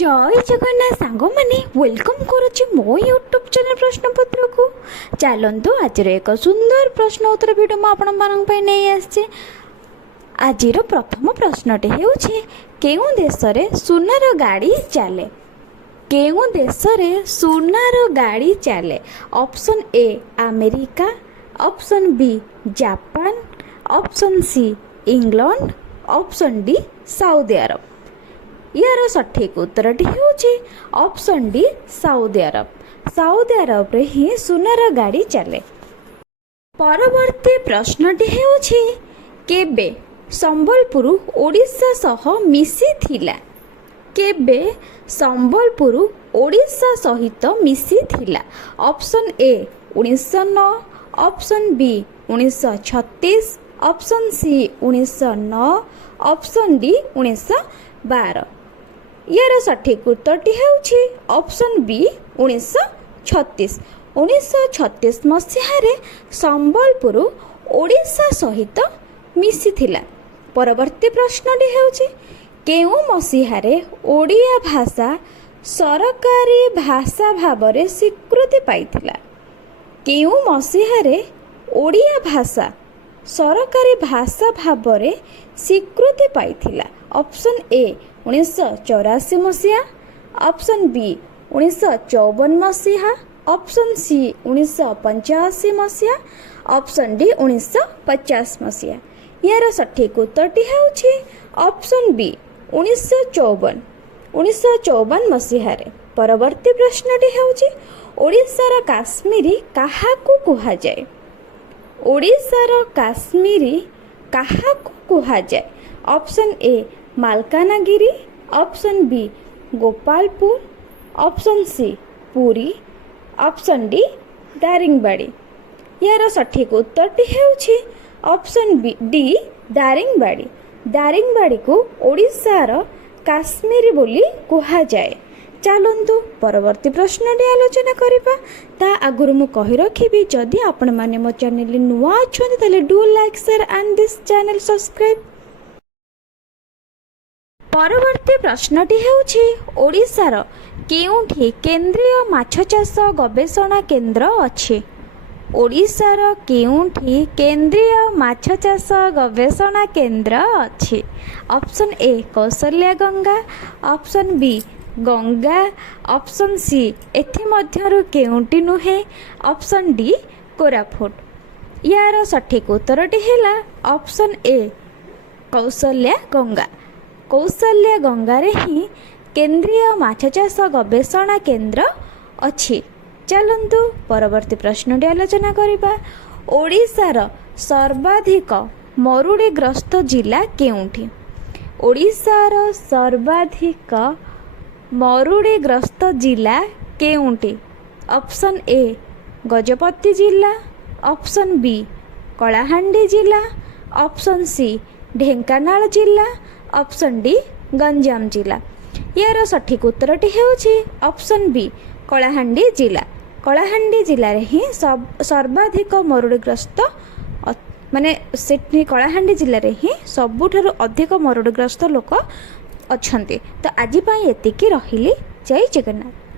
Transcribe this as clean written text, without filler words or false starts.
जय जगन्नाथ सांग मैंने वेलकम करुच्ची मो यूट्यूब चैनल प्रश्नपत्र को चलतु आज एक सुंदर प्रश्न उत्तर भिडियो मुझे नहीं आसचे। आज प्रथम प्रश्नटे होउछि केउ देश रे सुनार गाड़ी चले। केउ देश रे सुनार गाड़ी चले। Option A America, option B Japan, option C England, option D Saudi Arab. यार सठिक उत्तरटी होउछि option D Saudi Arab. Saudi Arab रे ही सुनार गाड़ी चले। परवर्ती प्रश्नटी होउछि केबे संबलपुर ओडिशा सह मिसी थिला। केबे संबलपुर ओडिशा सहित मिसी थिला। Option A 1909, option B 1936, option C 1909, option D 1912। यार सठिक उत्तरटी होउछि ऑप्शन बी 1936। 1936 मसीहारे संबलपुर ओडिशा सहित मिसी थिला। परवर्ती प्रश्नटी होउछि केउ मसीहारे ओडिया भाषा सरकारी भाषा भाबरे स्वीकृति पाइथिला। केउ मसीहारे ओडिया भाषा सरकारी भाषा भाबरे स्वीकृति पाइथिला। ऑप्शन ए 1984 मसीहा, ऑप्शन बी 1954 मसीहा, ऑप्शन सी 1985 मसीहा, ऑप्शन डी 1950 मसीहा। यार सठिक उत्तरटी होउछि ऑप्शन बी 1954। 1954 मसीहारे। परवर्ती प्रश्नटी होउछि ओडिशार काश्मीरी काहाकू कुहा जाय। ओडिशार काश्मीरी काहाकू कुहा जाय। Option A Malkangiri, option B Gopalpur, option C Puri, option D Daringbadi. यार सठिक उत्तरटी होउछि option B D Daringbadi. Daringbadi को ओडिशार काश्मीरी बोली कुहा जाए। चलतु परवर्ती प्रश्नटी आलोचना करिबा। ता आगुरु मु कहि रखिबी जदि आपण माने मो चैनल नुआ अछन तले do like share and this channel subscribe. परवर्ती प्रश्नटी होउछि ओडिशार केउठी केंद्रीय माछ चाष गवेषणा केंद्र अछि। ओडिशार केउठी केंद्रीय माछ चाष गवेषणा केंद्र अछि। Option A Kaushalya Ganga, option B Ganga, option C एथि मध्यरु केउटी नुहे, ऑप्शन डी कोरापुट। यार सठिक उत्तरटी हैला ऑप्शन ए कौशल्या गंगा। कौशल्या गंगारे ही केंद्रीय माछ चाष गवेषणा केंद्र अछि। चलतु परवर्ती प्रश्नटी आलोचना करिबा। ओडिशार सर्वाधिक मरुड़ीग्रस्त जिला केउठी। ओडिशार सर्वाधिक मरुड़ीग्रस्त जिला केउठी। ऑप्शन ए गजपति जिला, ऑप्शन बी कलाहांडी जिला, ऑप्शन सी ढेंकानाल जिला, ऑप्शन डी गंजाम जिला। यार सठिक उत्तरटी होउछि ऑप्शन बी कलाहांडी जिला। कलाहांडी जिले में ही सर्वाधिक मरुड़ीग्रस्त माने से कलाहांडी जिले में ही सबुठारु अधिक मरुड़ीग्रस्त लोक अछंती। तो आज एतिकी रहिली। जय जगन्नाथ।